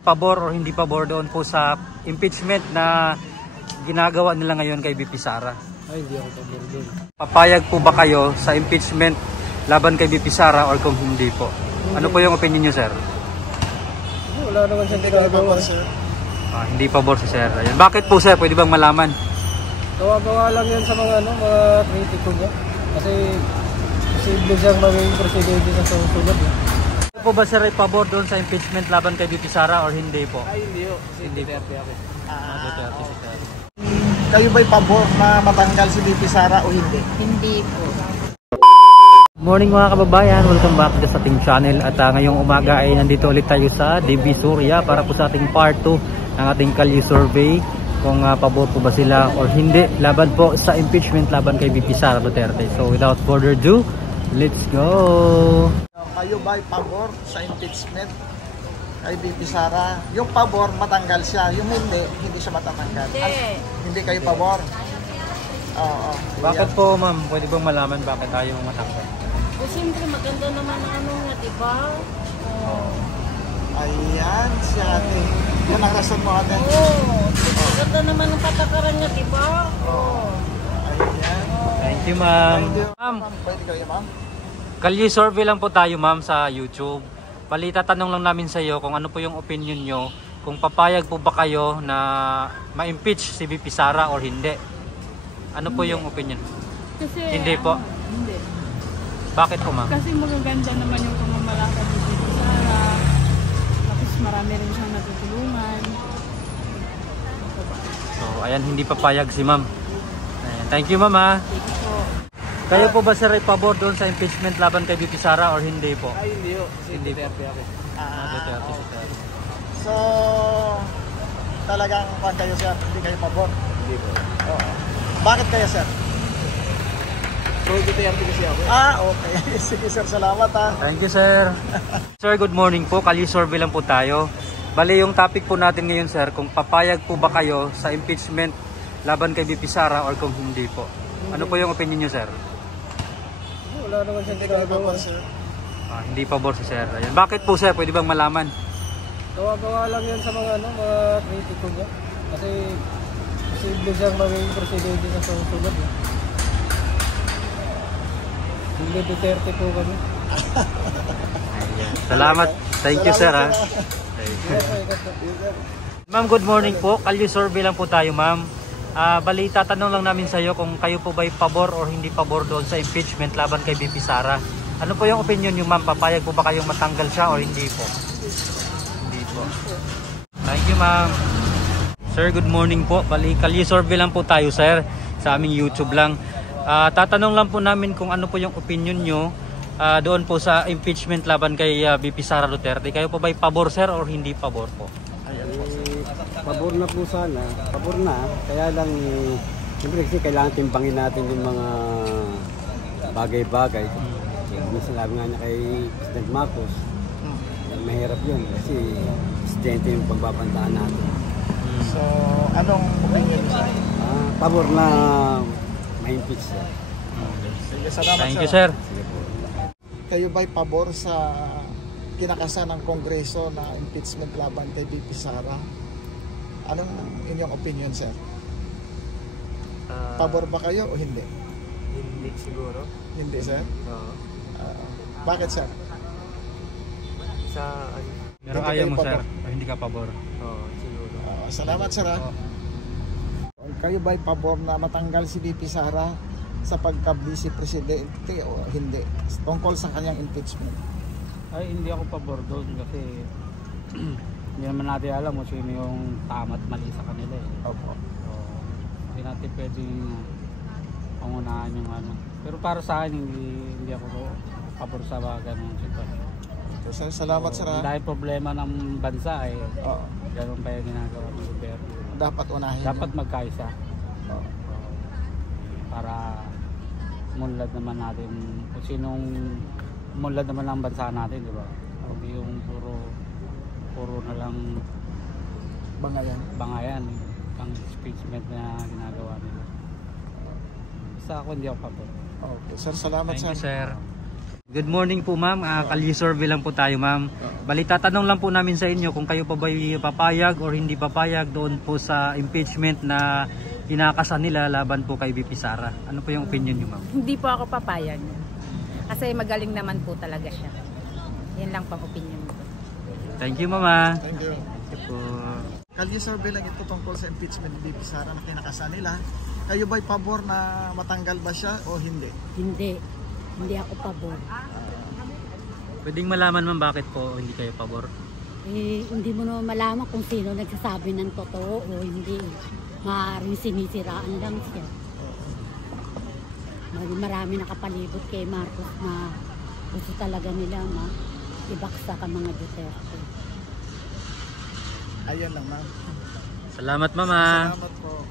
Pabor o hindi pabor doon po sa impeachment na ginagawa nila ngayon kay VP Sara? Ay, hindi ako pabor doon. Papayag po ba kayo sa impeachment laban kay VP Sara or kung hindi po? Ano po yung opinion niyo, sir? Wala naman siyang ginagawa, sir. Hindi pabor si sir. Ayan. Bakit po, sir? Pwede bang malaman? Gawa-gawa lang yan sa mga mga kritiko niya. Kasi posible siyang maging presidente sa susunod. Ano po ba, sir, ay pabor doon sa impeachment laban kay VP Sara or hindi po? Ay, hindi po. Hindi po. ako. Duterte, sir. Kayo ba'y pabor na matanggal si VP Sara o hindi? Hindi po. Morning mga kababayan, welcome back to sa ating channel. At ngayong umaga ay nandito ulit tayo sa Divisoria para po sa ating part 2 ng ating Kalye survey. Kung pabor po ba sila or hindi laban po sa impeachment laban kay VP Sara Duterte. So without further ado, let's go! Kayo ba'y pabor sa impeachment kay VP Sara? Yung pabor, matanggal siya. Yung hindi siya matatanggal. Hindi kayo pabor? Oo. Bakit po, ma'am? Pwede bang malaman bakit tayo matanggal? Siyempre maganda naman ano nga, diba? Ayan, si ate. Yan ang rason mo, ate. Maganda naman ang patakaran nga, diba? Ayan. Thank you, ma'am. Ma'am, pwede kayo, ma'am? Kalye survey lang po tayo, ma'am, sa YouTube. Balita, tanong lang namin sa iyo kung ano po yung opinion nyo, kung papayag po ba kayo na ma-impeach si VP Sara or hindi. Ano po yung opinion? Kasi, Hindi po. Hindi. Bakit po, ma'am? Kasi magaganda naman yung pamamalakad ni VP Sara. Tapos marami rin siyang natutulungan. So, ayan, hindi papayag si ma'am. Ayan, thank you, ma'am, ha. Kayo po ba, sir, ay pabor doon sa impeachment laban kay VP Sara or hindi po? Ay, hindi po. Hindi po. ako. Duterte, sir. So, talagang kung kayo, sir, hindi kayo pabor? Hindi po. Oo. Bakit kayo, sir? So, Duterte kasi ako. Okay. Sige, sir. Salamat, ha. Thank you, sir. Sir, good morning po. Kalye survey lang po tayo. Bali, yung topic po natin ngayon, sir, kung papayag po ba kayo sa impeachment laban kay VP Sara or kung hindi po. Ano po yung opinion niyo, sir? Wala naman siyang Hindi kayo ginagawa, pabor, sir. Hindi pabor si sir. Ayan. Bakit po, sir? Pwede bang malaman? Gawa-gawa lang yan sa mga mga kritiko niya. Kasi posible siyang maging presidente sa susunod. Hindi Duterte po kami. Salamat. Thank you, sir, ha. Ma'am, good morning po. Kalye survey lang po tayo, ma'am. Balita, tanong lang namin sa iyo kung kayo po ba'y pabor or hindi pabor doon sa impeachment laban kay VP Sara. Ano po yung opinion niyo, ma'am? Papayag po ba kayong matanggal siya or hindi po? Hindi po. Thank you, ma'am. Sir, good morning po. Bali, Kalye survey lang po tayo, sir, sa aming YouTube lang. Tatanong lang po namin kung ano po yung opinion nyo doon po sa impeachment laban kay VP Sara Duterte. Kayo po ba'y pabor, sir, or hindi pabor po? Pabor na po sana. Pabor na. Kaya lang, siyempre kasi kailangan timbangin natin yung mga bagay-bagay. Sinabi nga niya kay President Marcos, mahirap yun kasi presidente yung pagbabantaan natin. So, anong opinion niyo, sir? Pabor na ma-impeach siya. Sige, salamat, Thank you, sir. Kayo ba'y pabor sa kinakasan ng Kongreso na impeachment laban kay VP Sara? Anong inyong opinion, sir? Pabor ba kayo o hindi? Hindi siguro. Hindi, sir? Oo. Bakit, sir? Sa Pero Hindi ayaw kayo mo, sir, pabor. o hindi ka pabor? Oo, siguro. Salamat, sir. Kayo ba'y pabor na matanggal si VP Sara sa pagka-vice presidente o hindi? Tungkol sa kanyang impeachment. Ay, hindi ako pabor doon kasi hindi naman natin alam kung sino yung tama at mali sa kanila eh. Opo. So, hindi natin pwedeng pangunahan yung ano. Pero para sa akin, hindi ako pabor sa ganung sitwasyon. Sir, salamat, sir. Dahil problema ng bansa eh, Oo. ganun pa yung ginagawa ng gobyerno. Dapat unahin. Dapat yun. magkaisa. Para munlad naman natin kung sinong munlad naman ang bansa natin, di ba? Huwag yung puro na lang bangayan pang impeachment na ginagawa nila. Basta ako hindi ako pabor. Okay. Sir, salamat, Thank you, sir. Good morning po ma'am, kalye survey lang po tayo ma'am. Balita tanong lang po namin sa inyo kung kayo pa ba papayag or hindi papayag doon po sa impeachment na kinakasan nila laban po kay VP Sara. Ano po yung opinion niyo ma'am? Hindi po ako papayag. Kasi magaling naman po talaga siya. Yan lang pang opinion ko. Thank you mama. Thank you. Thank you po. Kalye survey lang ito tungkol sa impeachment ni VP Sara na kinakasan nila. Kayo ba'y pabor na matanggal ba siya o hindi? Hindi ako pabor. Pwedeng malaman ma'am bakit po hindi kayo pabor? Hindi mo naman malaman kung sino nagsasabi ng totoo o hindi. Maaaring sinisiraan lang siya. Marami nakapalibot kay Marcos na gusto talaga nila ibaksak ang mga Duterte. Ayan lang ma'am. Salamat mama. Salamat po.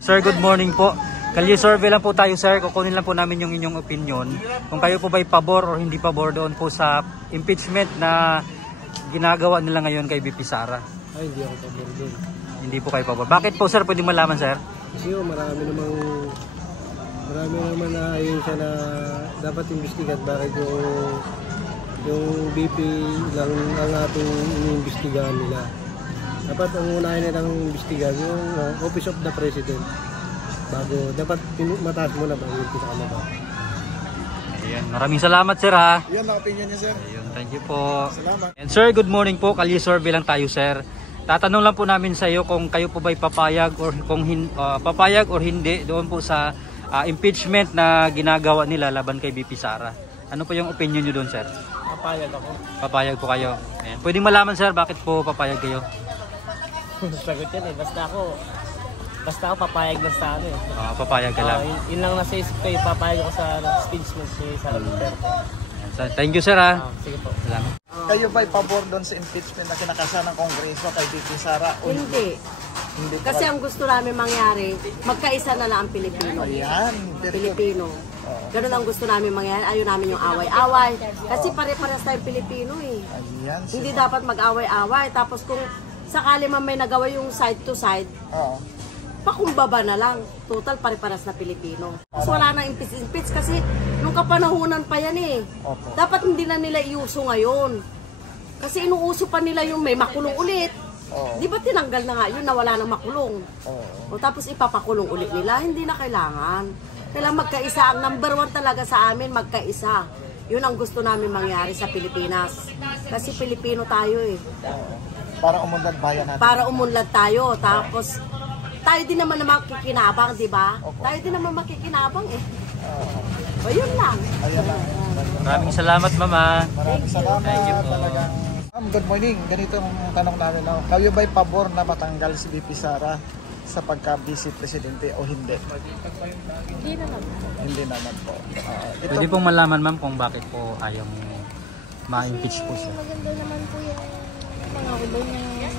Sir, good morning po. Kalye survey lang po tayo sir, kukunin lang po namin yung inyong opinion. Kung kayo po ba'y pabor or hindi pabor doon po sa impeachment na ginagawa nila ngayon kay VP Sara. Ay, hindi ako pabor doon. Hindi po kayo pabor. Bakit po sir, pwede malaman sir? Kasi marami naman na ayun siya na dapat imbestigat bakit yung BP lang ang ating iniimbestigahan nila. Dapat ang unahin nilang imbestigahan yung Office of the President. Bago, dapat mataas mo na bago yung pinakamababa. Ayan, maraming salamat sir ha. Yan ang opinion niya sir. Ayun, thank you po. Salamat. And sir, good morning po. Kalye survey lang tayo sir. Tatanong lang po namin sa iyo kung kayo po ba'y papayag or kung papayag or hindi doon po sa impeachment na ginagawa nila laban kay VP Sara. Ano po yung opinion niyo doon sir? Papayag ako. Papayag po kayo. Ayan. Pwedeng malaman sir bakit po papayag kayo? Sagot yan eh. Basta ako papayag lang sa ano eh. Papayag ka lang. Yun lang nasa isip ko eh. Papayag ako sa speech mo si Sara Duterte. Thank you sir ha. Sige po. Salamat. Kayo ba'y pabor doon sa impeachment na kinakasan ng Kongreso kay VP Sara o Hindi. Hindi po Kasi kayo- ang gusto namin mangyari, magkaisa na lang ang Pilipino. Ayan. Pilipino. Ganun ang gusto namin mangyari. Ayaw namin yung away-away. Kasi pare-parehas tayong Pilipino eh. Ayan. Hindi dapat mag-away-away. Tapos kung sakali man may nagawa yung side to side, Oo. pakumbaba na lang. Total pare-parehas na Pilipino. Tapos wala nang impeach kasi nung kapanahunan pa yan eh. Opo. Dapat hindi na nila iuso ngayon. Kasi inuuso pa nila yung may makulong ulit. Oo. Di ba tinanggal na nga yun na wala nang makulong? Oo. O tapos ipapakulong ulit nila, hindi na kailangan. Kailangan magkaisa. Ang number one talaga sa amin, magkaisa. Yun ang gusto namin mangyari sa Pilipinas. Kasi Pilipino tayo eh. Para umunlad bayan natin. Para umunlad tayo. Tapos tayo din naman na makikinabang, di ba? Tayo din naman makikinabang eh. O yun lang. Ayan lang. Maraming salamat mama. Maraming salamat. Thank you po. Talagang. Ma'am, good morning. Ganito ang tanong namin. No? Kayo ba'y pabor na matanggal si VP Sara sa pagka-vice presidente o hindi? Hindi naman. Hindi naman po. Ito, Pwede pong malaman ma'am kung bakit po ayaw mo ma-impeach po siya. Maganda naman po yung mga kulong niya.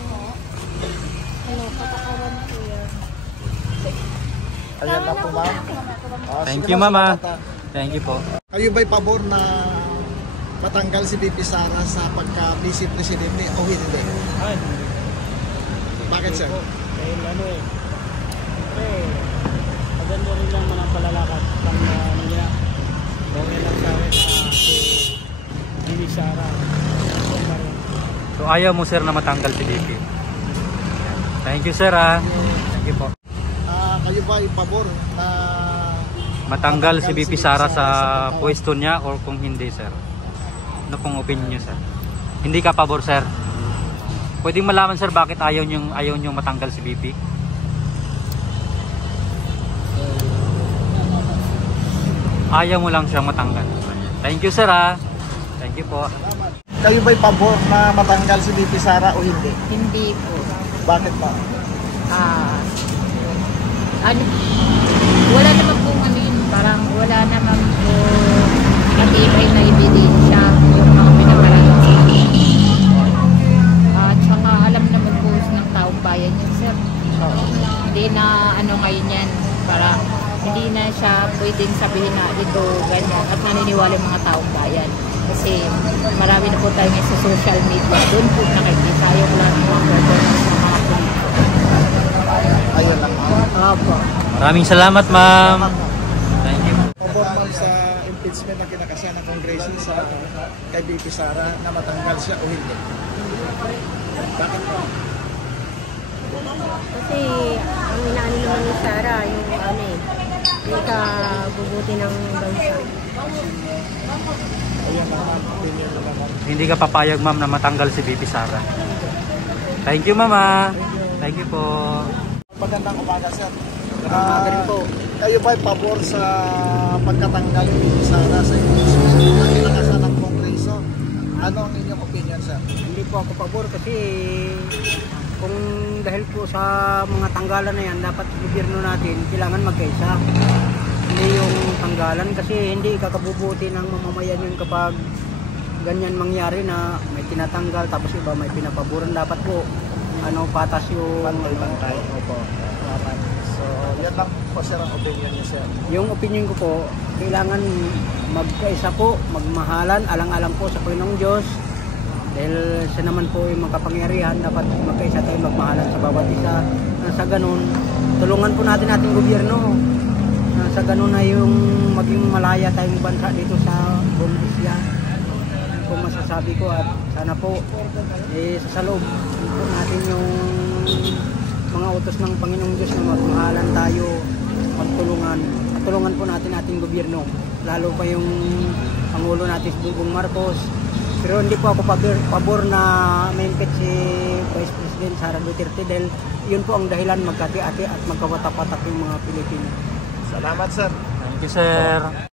Patakaran po yan. ayan na po ma'am. Thank Sige you ma'am, mama. salamat, Thank you po. Kayo ba'y pabor na matanggal si VP Sara sa pagka-vice presidente o hindi? Ay, Bakit sir? dahil ano eh. Maganda rin lang mga palalakad. Pang nangyaya. Okay lang sa akin si VP Sara. So ayaw mo sir na matanggal si VP. Thank you sir ha. Thank you po. Kayo ba'y pabor na Matanggal si VP Sara sa pwesto niya or kung hindi sir? Ano pong opinion niyo sir? Hindi ka pabor sir? Pwedeng malaman sir bakit ayaw niyo matanggal si VP? Ayaw mo lang siyang matanggal. Thank you sir ha. Thank you po. kayo ba'y pabor na matanggal si VP Sara o hindi? Hindi po. Bakit pa? Wala naman po ano yun, parang wala naman po matibay na ebidensya yung mga pinaparalan sa akin. At saka alam naman po ng taong bayan yun, sir. Hindi na ano ngayon yan, parang hindi na siya pwedeng sabihin na ito, ganyan, at naniniwala yung mga taong bayan. Kasi marami na po tayo ngayon sa social media, doon po nakikita yung lahat ng mga photo ng mga politiko. Ayun lang. Opo. Maraming salamat ma'am. Thank you. Pabor mo sa impeachment na kinakasya ng Kongreso sa kay BP Sara na matanggal siya o hindi? Bakit po? Kasi ang inaano naman ni Sara, yung yung ikabubuti ng bansa. Ayan naman, opinion mo naman. Hindi ka papayag ma'am na matanggal si BP Sara. Thank you mama. Thank you po. Magandang umaga, sir. Kayo ba'y pabor sa pagkatanggal ni BP Sara sa impeachment? Ang inakasan ng Kongreso. Ano ang inyong opinion, sir? Hindi po ako pabor kasi kung dahil po sa mga tanggalan na yan, dapat gobyerno natin kailangan magkaisa. Hindi yung tanggalan kasi hindi kakabubuti ng mamamayan yun kapag ganyan mangyari na may tinatanggal tapos iba may pinapaboran. Dapat po patas yung Pantay. Opo. So, yan lang po, sir, ang opinion niya, sir. yung opinion ko po, kailangan magkaisa po, magmahalan, alang-alang po sa Panginoong Diyos. Dahil siya naman po yung makapangyarihan, dapat magkaisa tayo, magmahalan sa bawat isa. Sa ganun, tulungan po natin ating gobyerno. Sa ganun na yung maging malaya tayong bansa dito sa buong Asia. Kung masasabi ko at sana po sa loob po natin yung mga utos ng Panginoong Diyos na magmahalan tayo, magtulungan. Tulungan po natin ating gobyerno. Lalo pa yung Pangulo natin si Bongbong Marcos. Pero hindi po ako pabor na ma-impeach si Vice President Sara Duterte dahil yun po ang dahilan magkati-ati at magkawatak-watak yung mga Pilipino. Salamat, sir. Thank you sir.